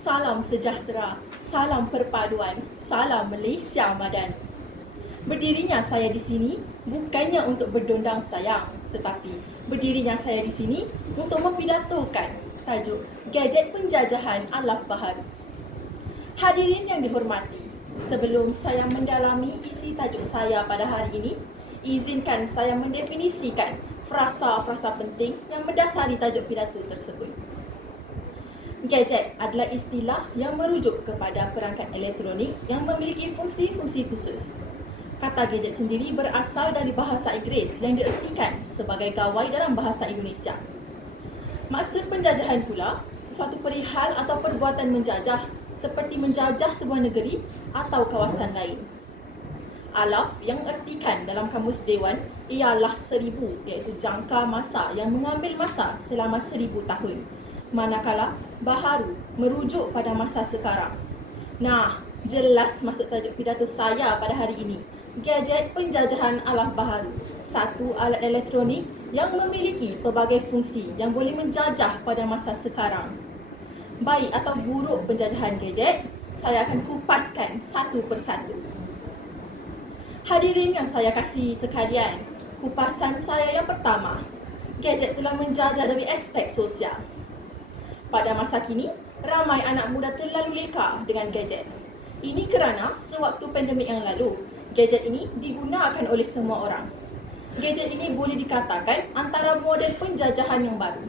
Salam sejahtera, salam perpaduan, salam Malaysia Madani. Berdirinya saya di sini bukannya untuk berdondang sayang, tetapi berdirinya saya di sini untuk mempidatokan tajuk Gadget Penjajahan Alaf Baharu. Hadirin yang dihormati, sebelum saya mendalami isi tajuk saya pada hari ini, izinkan saya mendefinisikan frasa-frasa penting yang mendasari tajuk pidato tersebut. Gadget adalah istilah yang merujuk kepada perangkat elektronik yang memiliki fungsi-fungsi khusus. Kata gadget sendiri berasal dari bahasa Inggeris yang diertikan sebagai gawai dalam bahasa Indonesia. Maksud penjajahan pula, sesuatu perihal atau perbuatan menjajah seperti menjajah sebuah negeri atau kawasan lain. Alaf yang ertikan dalam kamus Dewan ialah 1000, iaitu jangka masa yang mengambil masa selama 1000 tahun. Manakala baharu merujuk pada masa sekarang. Nah, jelas maksud tajuk pidato saya pada hari ini. Gadget penjajahan alaf baharu, satu alat elektronik yang memiliki pelbagai fungsi yang boleh menjajah pada masa sekarang. Baik atau buruk penjajahan gadget, saya akan kupaskan satu persatu. Hadirin yang saya kasihi sekalian, kupasan saya yang pertama, gadget telah menjajah dari aspek sosial. Pada masa kini, ramai anak muda terlalu leka dengan gadget. Ini kerana sewaktu pandemik yang lalu, gadget ini digunakan oleh semua orang. Gadget ini boleh dikatakan antara model penjajahan yang baru.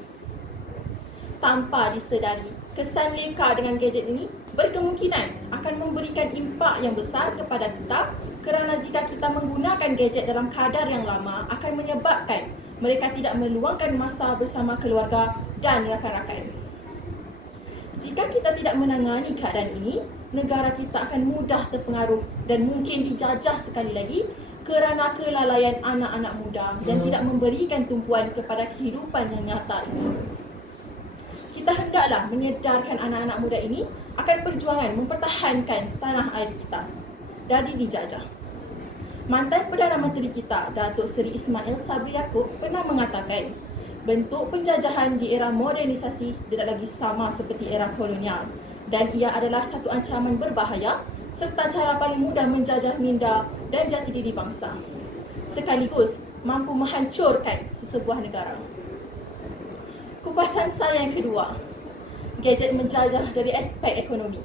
Tanpa disedari, kesan leka dengan gadget ini berkemungkinan akan memberikan impak yang besar kepada kita kerana jika kita menggunakan gadget dalam kadar yang lama akan menyebabkan mereka tidak meluangkan masa bersama keluarga dan rakan-rakan. Jika kita tidak menangani keadaan ini, negara kita akan mudah terpengaruh dan mungkin dijajah sekali lagi kerana kelalaian anak-anak muda dan tidak memberikan tumpuan kepada kehidupan yang nyata ini. Kita hendaklah menyedarkan anak-anak muda ini akan perjuangan mempertahankan tanah air kita dari dijajah. Mantan Perdana Menteri kita, Datuk Seri Ismail Sabri Yaakob pernah mengatakan, bentuk penjajahan di era modernisasi tidak lagi sama seperti era kolonial dan ia adalah satu ancaman berbahaya serta cara paling mudah menjajah minda dan jati diri bangsa sekaligus mampu menghancurkan sesebuah negara. Kupasan saya yang kedua, gadget menjajah dari aspek ekonomi.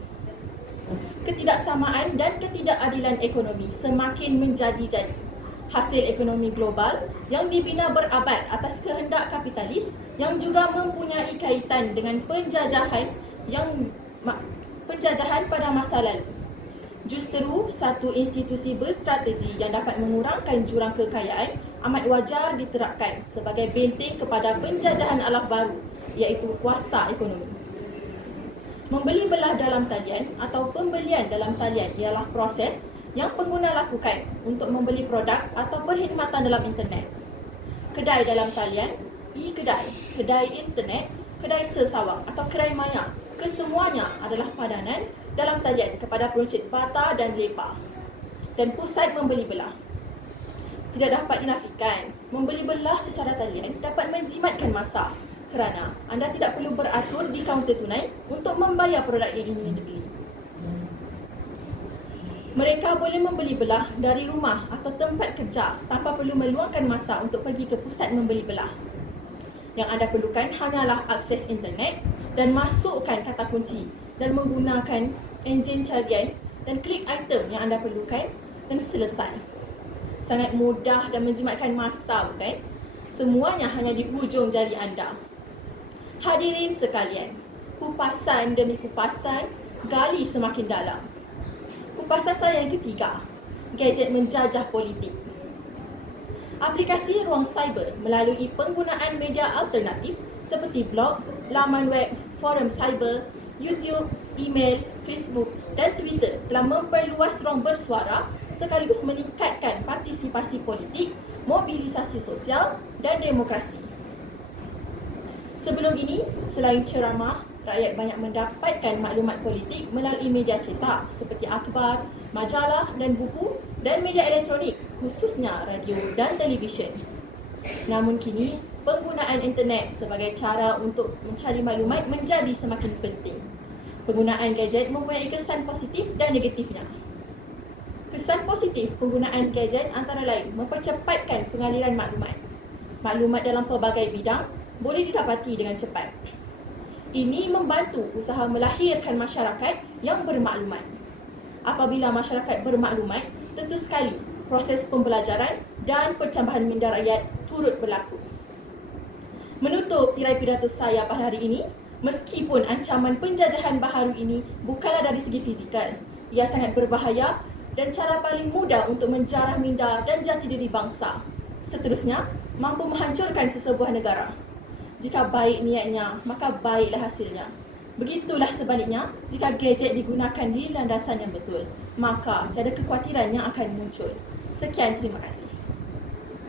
Ketidaksamaan dan ketidakadilan ekonomi semakin menjadi-jadi. Hasil ekonomi global yang dibina berabad atas kehendak kapitalis yang juga mempunyai kaitan dengan penjajahan pada masa lalu. Justru satu institusi berstrategi yang dapat mengurangkan jurang kekayaan amat wajar diterapkan sebagai benteng kepada penjajahan alaf baru, iaitu kuasa ekonomi. Membeli belah dalam talian atau pembelian dalam talian ialah proses yang pengguna lakukan untuk membeli produk atau perkhidmatan dalam internet. Kedai dalam talian, e-kedai, kedai internet, kedai sesawang atau kedai maya, kesemuanya adalah padanan dalam talian kepada peruncit bata dan lepa dan pusat membeli belah. Tidak dapat dinafikan, membeli belah secara talian dapat menjimatkan masa kerana anda tidak perlu beratur di kaunter tunai untuk membayar produk yang ingin dibeli. Mereka boleh membeli belah dari rumah atau tempat kerja tanpa perlu meluangkan masa untuk pergi ke pusat membeli belah. Yang anda perlukan hanyalah akses internet dan masukkan kata kunci dan menggunakan enjin carian dan klik item yang anda perlukan dan selesai. Sangat mudah dan menjimatkan masa, bukan? Semuanya hanya di hujung jari anda. Hadirin sekalian, kupasan demi kupasan, gali semakin dalam. Kupasan saya yang ketiga, gadget menjajah politik. Aplikasi ruang cyber melalui penggunaan media alternatif seperti blog, laman web, forum cyber, YouTube, email, Facebook dan Twitter telah memperluas ruang bersuara sekaligus meningkatkan partisipasi politik, mobilisasi sosial dan demokrasi. Sebelum ini, selain ceramah, rakyat banyak mendapatkan maklumat politik melalui media cetak seperti akhbar, majalah dan buku dan media elektronik, khususnya radio dan televisyen. Namun kini, penggunaan internet sebagai cara untuk mencari maklumat menjadi semakin penting. Penggunaan gadget mempunyai kesan positif dan negatifnya. Kesan positif penggunaan gadget antara lain mempercepatkan pengaliran maklumat. Maklumat dalam pelbagai bidang boleh didapati dengan cepat. Ini membantu usaha melahirkan masyarakat yang bermaklumat. Apabila masyarakat bermaklumat, tentu sekali proses pembelajaran dan pencambahan minda rakyat turut berlaku. Menutup tirai pidato saya pada hari ini, meskipun ancaman penjajahan baharu ini bukanlah dari segi fizikal, ia sangat berbahaya dan cara paling mudah untuk menjarah minda dan jati diri bangsa. Seterusnya, mampu menghancurkan sesebuah negara. Jika baik niatnya, maka baiklah hasilnya. Begitulah sebaliknya, jika gadget digunakan di landasan yang betul, maka tiada kekhawatiran yang akan muncul. Sekian, terima kasih.